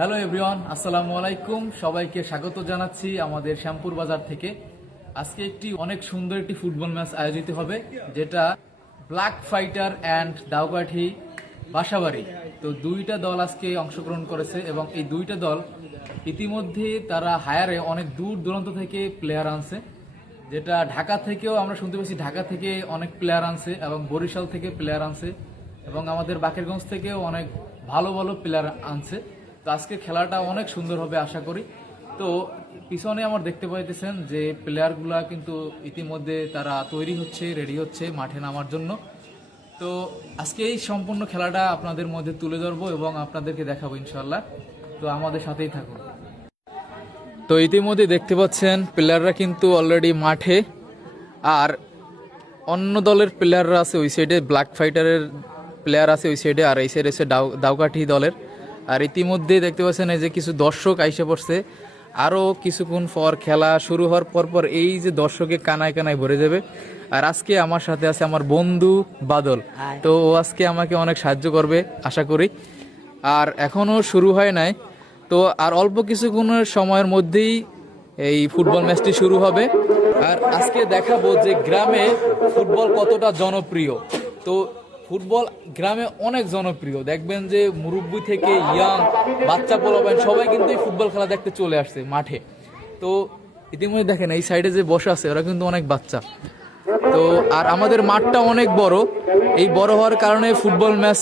Hello everyone আসসালামু আলাইকুম সবাইকে স্বাগত জানাচ্ছি আমাদের শ্যামপুর বাজার থেকে। আজকে একটি অনেক সুন্দর একটি ফুটবল ম্যাচ আয়োজিত হবে, যেটা black fighter and Daukathi Basabari. তো দুইটা দল আজকে অংশগ্রহণ করেছে এবং এই দুইটা দল ইতিমধ্যে তারা হায়ারে অনেক দূর দূরান্ত থেকে প্লেয়ার আনছে, যেটা ঢাকা থেকেও আমরা শুনতে পেয়েছি, ঢাকা থেকে অনেক প্লেয়ার আনছে এবং বরিশাল থেকে প্লেয়ার আনছে এবং আমাদের বাকেরগঞ্জ থেকেও অনেক ভালো ভালো প্লেয়ার আনছে। তো আজকে খেলাটা অনেক সুন্দর হবে আশা করি। তো পিছনে আমার দেখতে পাইতেছেন যে প্লেয়ারগুলা কিন্তু ইতিমধ্যে তারা তৈরি হচ্ছে রেডি হচ্ছে মাঠে নামার জন্য। তো আজকে এই সম্পূর্ণ খেলাটা আপনাদের মধ্যে তুলে ধরবো এবং আপনাদেরকে দেখাবো ইনশাল্লাহ তো আমাদের সাথেই থাকুন। তো ইতিমধ্যে দেখতে পাচ্ছেন প্লেয়াররা কিন্তু অলরেডি মাঠে। আর অন্য দলের প্লেয়াররা আছে ওই সাইডে ব্ল্যাক ফাইটারের প্লেয়ার আছে ওই সাইডে আর এই সাইডে আছে দাউকাঠি দলের। আর ইতিমধ্যে দেখতে পাচ্ছেন এই যে কিছু দর্শক আইসে পড়ছে। আরও কিছুক্ষণ পর খেলা শুরু হওয়ার পর পর এই যে দর্শকে কানায় কানায় ভরে যাবে। আর আজকে আমার সাথে আছে আমার বন্ধু বাদল। তো ও আজকে আমাকে অনেক সাহায্য করবে আশা করি। আর এখনও শুরু হয় নাই। তো আর অল্প কিছুক্ষণের সময়ের মধ্যেই এই ফুটবল ম্যাচটি শুরু হবে। আর আজকে দেখাবো যে গ্রামে ফুটবল কতটা জনপ্রিয়। তো ফুটবল গ্রামে অনেক জনপ্রিয়। দেখবেন যে মুরব্বী থেকে ইয়াং বাচ্চা পোলাবেন সবাই কিন্তু এই ফুটবল খেলা দেখতে চলে আসছে মাঠে। তো ইতিমধ্যে দেখেন এই সাইডে যে বসে আছে, ওরা কিন্তু অনেক বাচ্চা। তো আর আমাদের মাঠটা অনেক বড়। এই বড় হওয়ার কারণে ফুটবল ম্যাচ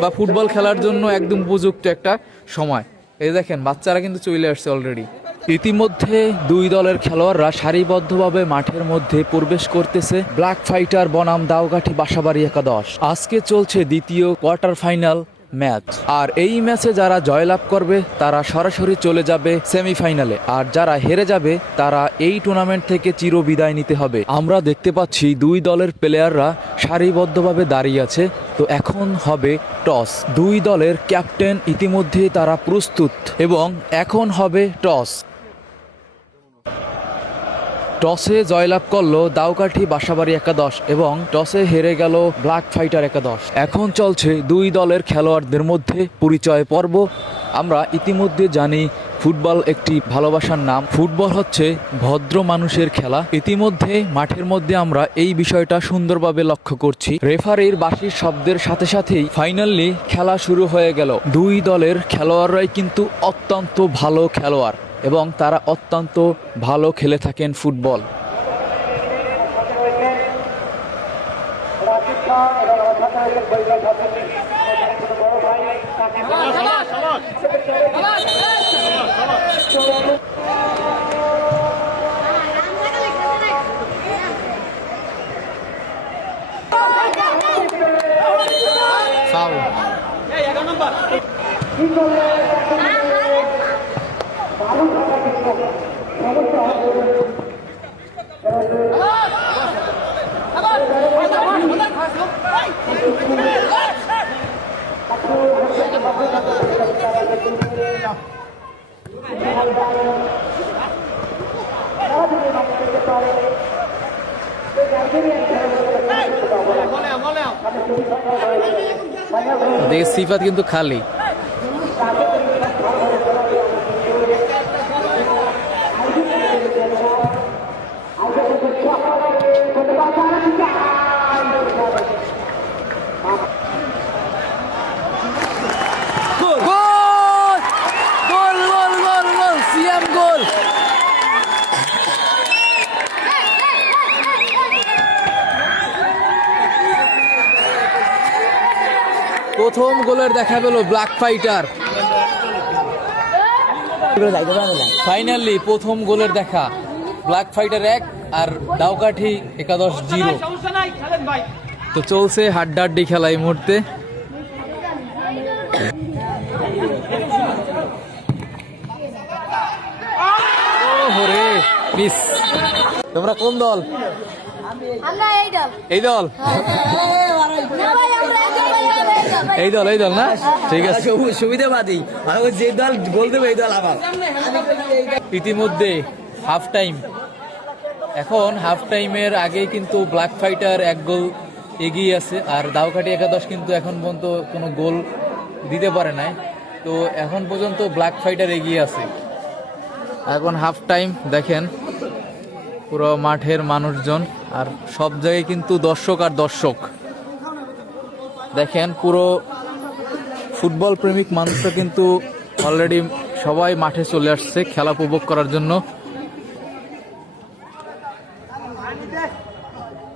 বা ফুটবল খেলার জন্য একদম উপযুক্ত একটা সময়। এই দেখেন, বাচ্চারা কিন্তু চলে আসছে অলরেডি ইতিমধ্যে দুই দলের খেলোয়াড়রা সারিবদ্ধভাবে মাঠের মধ্যে প্রবেশ করতেছে। ব্ল্যাক ফাইটার বনাম দাওগাঠি বাসাবাড়ি একাদশ। আজকে চলছে দ্বিতীয় কোয়ার্টার ফাইনাল ম্যাচ। আর এই ম্যাচে যারা জয়লাভ করবে, তারা সরাসরি চলে যাবে সেমিফাইনালে। আর যারা হেরে যাবে, তারা এই টুর্নামেন্ট থেকে চির বিদায় নিতে হবে। আমরা দেখতে পাচ্ছি দুই দলের প্লেয়াররা সারিবদ্ধভাবে দাঁড়িয়ে আছে। তো এখন হবে টস। দুই দলের ক্যাপ্টেন ইতিমধ্যে তারা প্রস্তুত। এবং এখন হবে টস। টসে জয়লাভ করল দাউকাঠি বাসাবাড়ি একাদশ এবং টসে হেরে গেল ব্ল্যাক ফাইটার একাদশ। এখন চলছে দুই দলের খেলোয়াড়দের মধ্যে পরিচয় পর্ব। আমরা ইতিমধ্যে জানি ফুটবল একটি ভালোবাসার নাম। ফুটবল হচ্ছে ভদ্র মানুষের খেলা। ইতিমধ্যে মাঠের মধ্যে আমরা এই বিষয়টা সুন্দরভাবে লক্ষ্য করছি। রেফারির বাসির শব্দের সাথে সাথেই ফাইনালি খেলা শুরু হয়ে গেল। দুই দলের খেলোয়াড়রাই কিন্তু অত্যন্ত ভালো খেলোয়াড়। এবং তারা অত্যন্ত ভালো খেলে থাকেন ফুটবল। দেখে সিফাত কিন্তু খালি। প্রথম গোলের দেখা পেল ব্ল্যাক ফাইটার। ফাইনালি প্রথম গোলের দেখা। ব্ল্যাক ফাইটার এক আর ডাউকাঠি একাদশ জিরো। তো চলছে হাড্ডাহাড্ডি খেলা এই মুহূর্তে। ওরে মিস। তোমরা কোন দল? এই দল এই দল না ভাই আমরা এই দল ভাই, আমরা এই দল এই দল না? ঠিক আছে। সুবিধাবাদী। আমাকে যে দল গোল দেবে এই দল আবার। ইতিমধ্যে হাফ টাইম এখন হাফ টাইমের আগে কিন্তু ব্ল্যাক ফাইটার এক গোল এগিয়ে আছে আর দাউকাঠি একাদশ কিন্তু এখন পর্যন্ত কোনো গোল দিতে পারে নাই। তো এখন পর্যন্ত ব্ল্যাক ফাইটার এগিয়ে আছে। এখন হাফ টাইম দেখেন পুরো মাঠের মানুষজন আর সব জায়গায় কিন্তু দর্শক আর দর্শক। দেখেন, পুরো ফুটবল প্রেমিক মানুষরা কিন্তু অলরেডি সবাই মাঠে চলে আসছে খেলা উপভোগ করার জন্য।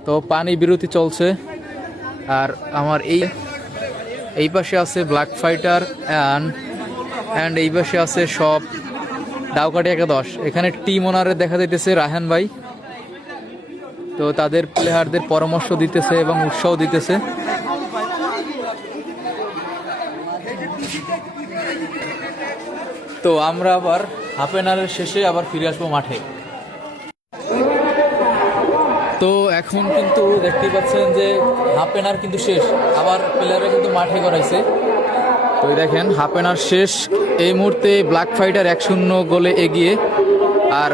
তো পানি বিরতি চলছে। আর আমার এই এই পাশে আছে ব্ল্যাক ফাইটার অ্যান্ড অ্যান্ড এই পাশে আছে সব ডাউকাটি একাদশ এখানে টিম ওনারে দেখা যাইতেছে রাহান ভাই। তো তাদের প্লেয়ারদের পরামর্শ দিতেছে এবং উৎসাহ দিতেছে। তো আমরা আবার হাফ এন আওয়ারের শেষে আবার ফিরে আসব মাঠে। তো এখন কিন্তু দেখতে পাচ্ছেন যে হাফ এন আওয়ার কিন্তু শেষ, আবার প্লেয়াররা কিন্তু মাঠে করাইছে তো দেখেন হাফ এন আওয়ার শেষ, এই মুহূর্তে ব্ল্যাক ফাইটার এক শূন্য গোলে এগিয়ে, আর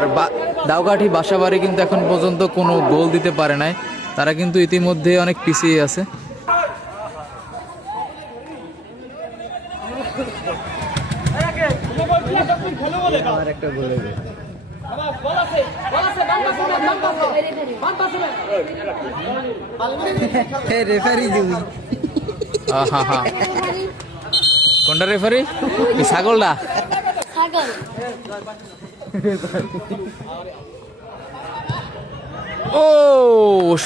দাউকাঠি বাসাবাড়ি কিন্তু এখন পর্যন্ত কোনো গোল দিতে পারে নাই। তারা কিন্তু ইতিমধ্যে অনেক পিছিয়ে আছে। রেফারি দিবি কোনটা রেফারি ছাগলটা ছাগল ও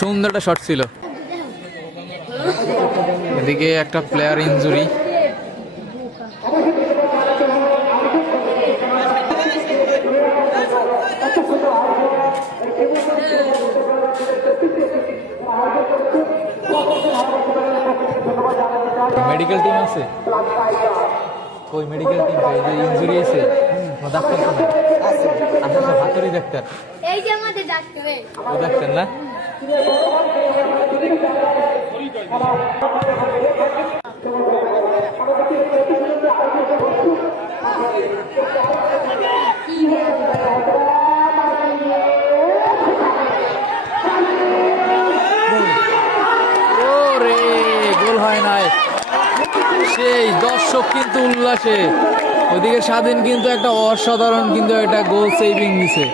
সুন্দর একটা শট ছিল। এদিকে একটা প্লেয়ার ইনজুরি মেডিকেল টিম আছে? কই মেডিকেল টিম এই যে ইনজুরি আছে। ডাক্তার তো নাই আচ্ছা আচ্ছা হাতেরই ডাক্তার এই যে আমাদের ডাক্তার ও ডাক্তার না ওরে গোল হয় নাই সেই দর্শক কিন্তু উল্লাসে। ওদিকে স্বাধীন কিন্তু একটা অসাধারণ কিন্তু একটা গোল সেভিং দিছে।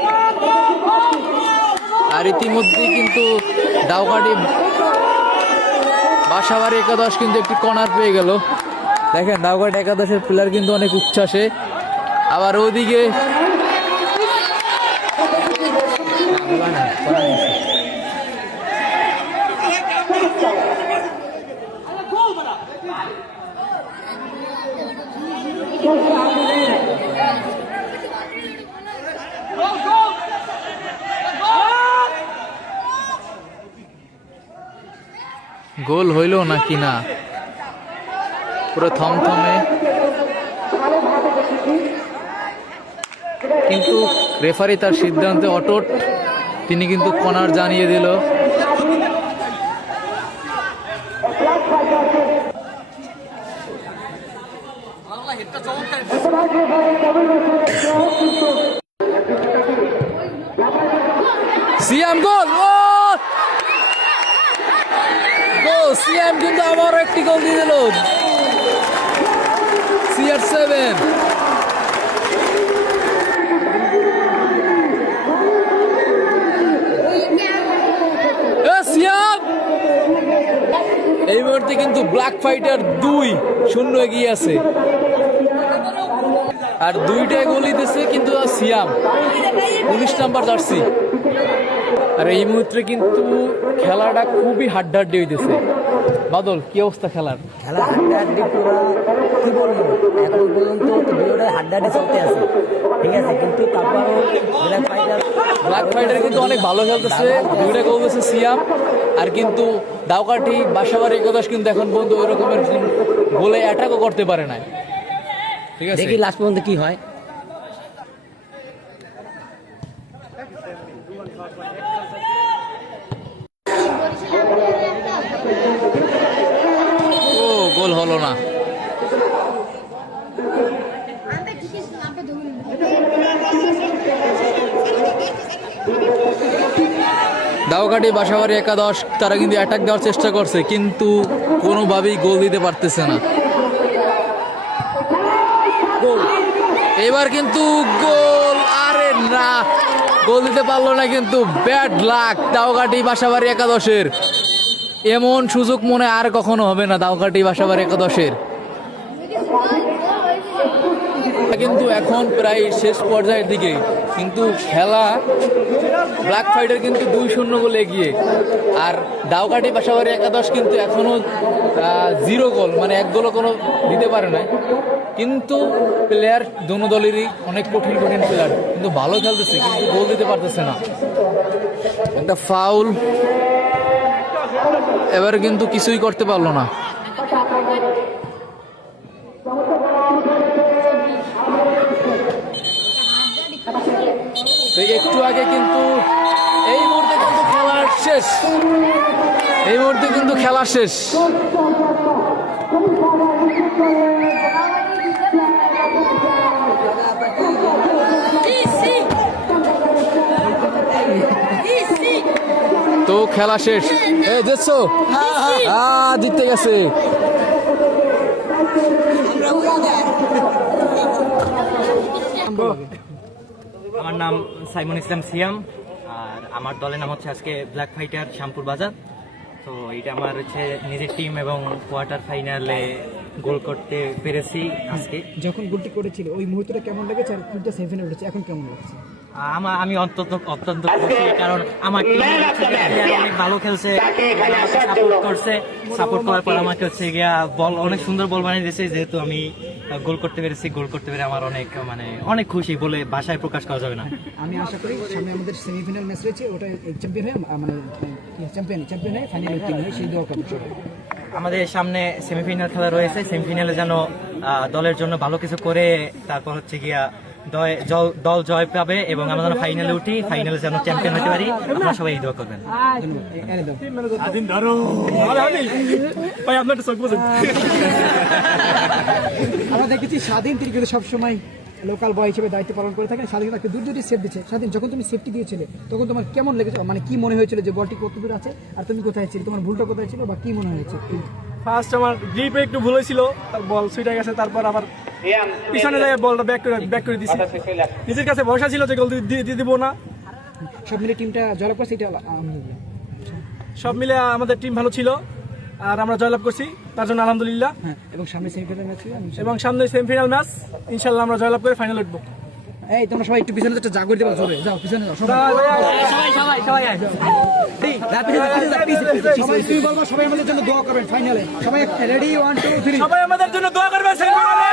আর ইতিমধ্যে কিন্তু দাউকাটি বাসাবাড়ি একাদশ কিন্তু একটি কর্নার পেয়ে গেল। দেখেন দাউকাটি একাদশের প্লেয়ার কিন্তু অনেক উচ্ছ্বাসে। আবার ওদিকে গোল হইল নাকি না? পুরো থমথমে। কিন্তু রেফারি তার সিদ্ধান্তে অটট। তিনি কিন্তু কর্নার জানিয়ে দিল। সিয়াম গোল! ও গোল সিয়াম কিন্তু আবারও একটি গোল দিয়ে দিল। CR seven. এই মুহূর্তে কিন্তু ব্ল্যাক ফাইটার দুই শূন্য এগিয়ে আছে। আর দুইটা গোলই দিছে কিন্তু সিয়াম উনিশ নাম্বার জার্সি। আর এই মুহূর্তে কিন্তু খেলাটা খুবই হাড্ডাহাড্ডি হইতেছে। বাদল কি অবস্থা খেলার? খেলা হাড্ডাহাড্ডি পুরো কি বলব? এখন পর্যন্ত ভিডিওটা হাড্ডাহাড্ডি চলতে আছে। ঠিক আছে কিন্তু তারপরও ব্ল্যাক ফাইটার ব্ল্যাক ফাইটার কিন্তু অনেক ভালো খেলতেছে গোল দিয়েছে সিয়াম। আর কিন্তু দাউকাঠি বাসাবাড়ি একাদশ কিন্তু এখন পর্যন্ত ওই রকমের গোলে অ্যাটাকও করতে পারে না ঠিক আছে? দেখি লাস্ট পর্যন্ত কি হয় ও গোল হলো না দাওকাঠি বাসাবাড়ি একাদশ, তারা কিন্তু অ্যাটাক দেওয়ার চেষ্টা করছে, কিন্তু কোনোভাবেই গোল দিতে পারতেছে না। এবার কিন্তু গোল আরে না গোল দিতে পারল না কিন্তু ব্যাড লাক দাওকাটি বাসাবাড়ি একাদশের। এমন সুযোগ মনে আর কখনো হবে না দাওকাটি বাসাবাড়ি একাদশের। কিন্তু এখন প্রায় শেষ পর্যায়ের দিকে, কিন্তু খেলা ব্ল্যাক ফাইটার কিন্তু দুই শূন্য গোলে এগিয়ে। আর দাওকাটি পাশাপাশি একাদশ কিন্তু এখনও জিরো গোল মানে এক গোলও কোনো দিতে পারে না কিন্তু প্লেয়ার দোনো দলেরই অনেক কঠিন কঠিন প্লেয়ার কিন্তু ভালো খেলতেছে, কিন্তু গোল দিতে পারতেছে না। একটা ফাউল এবার কিন্তু কিছুই করতে পারল না। শেষ। এই মুহূর্তে কিন্তু খেলা শেষ. তো খেলা শেষ। এই দেখছ? জিততে গেছে। আমার নাম সাইমন ইসলাম সিয়াম। আমার দলের নাম হচ্ছে আজকে ব্ল্যাক ফাইটার শ্যামপুর বাজার তো এটা আমার হচ্ছে নিজের টিম এবং কোয়ার্টার ফাইনালে গোল করতে পেরেছি আজকে। যখন গোলটি করেছিল, ওই মুহূর্তটা কেমন লেগেছে? আর গোলটা সেমিফাইনাল উঠেছে এখন কেমন লাগছে? আমার আমি অত্যন্ত অত্যন্ত খুশি কারণ আমার অনেক ভালো খেলছে সাপোর্ট করছে সাপোর্ট করার পর আমাকে হচ্ছে গিয়া বল অনেক সুন্দর বল বানিয়ে দিয়েছে যেহেতু আমি গোল করতে পেরেছি গোল করতে পেরে আমার অনেক মানে অনেক খুশি বলে ভাষায় প্রকাশ করা যাবে না। আমি আশা করি সামনে আমাদের সেমিফাইনাল ম্যাচ রয়েছে ওটা চ্যাম্পিয়ন হয়ে মানে চ্যাম্পিয়ন চ্যাম্পিয়ন হয়ে ফাইনাল টিম হয় সেই দোয়া করব আমাদের সামনে সেমিফাইনাল খেলা রয়েছে সেমিফাইনালে যেন দলের জন্য ভালো কিছু করে তারপর হচ্ছে গিয়া দল জয় পাবে এবং আমরা যেন ফাইনালে উঠি ফাইনালে যেন চ্যাম্পিয়ন হতে পারি। আপনারা সবাই এই দোয়া করবেন। আমরা দেখেছি স্বাধীন তিনি কিন্তু সবসময় লোকাল বয় হিসেবে দায়িত্ব পালন করে থাকেন। স্বাধীন তাকে দূর দুটি সেফ দিচ্ছে। স্বাধীন যখন তুমি সেফটি দিয়েছিলে তখন তোমার কেমন লেগেছে মানে কি মনে হয়েছিল যে বলটি কত দূর আছে আর তুমি কোথায় ছিলে? তোমার ভুলটা কোথায় ছিল বা কি মনে হয়েছে? ফার্স্ট আমার গ্রিপে একটু ভুল হয়েছিল বল সুইটা গেছে তারপর আবার পিছনে যায় বলটা ব্যাক করে ব্যাক করে দিছি। নিজের কাছে ভরসা ছিল যে গোল দিয়ে দিব না। সব মিলে টিমটা জয়লাভ করছে এটা আলহামদুলিল্লাহ সব মিলে আমাদের টিম ভালো ছিল আর আমরা জয়লাভ করছি তার জন্য আলহামদুলিল্লাহ। হ্যাঁ এবং সামনে সেমিফাইনাল ম্যাচ এবং সামনে সেমিফাইনাল ম্যাচ ইনশাল্লাহ আমরা জয়লাভ করে ফাইনাল উঠবো। এই তোমরা সবাই একটু পিছনে একটা জাগর দেবা জোরে যাও পিছনে যাও সবাই। সবাই সবাই সবাই। সবাই তুমি বলবা সবাই আমাদের জন্য দোয়া করবেন ফাইনালে সবাই রেডি ওয়ান টু থ্রি সবাই আমাদের জন্য দোয়া করবে সেমিফাইনালে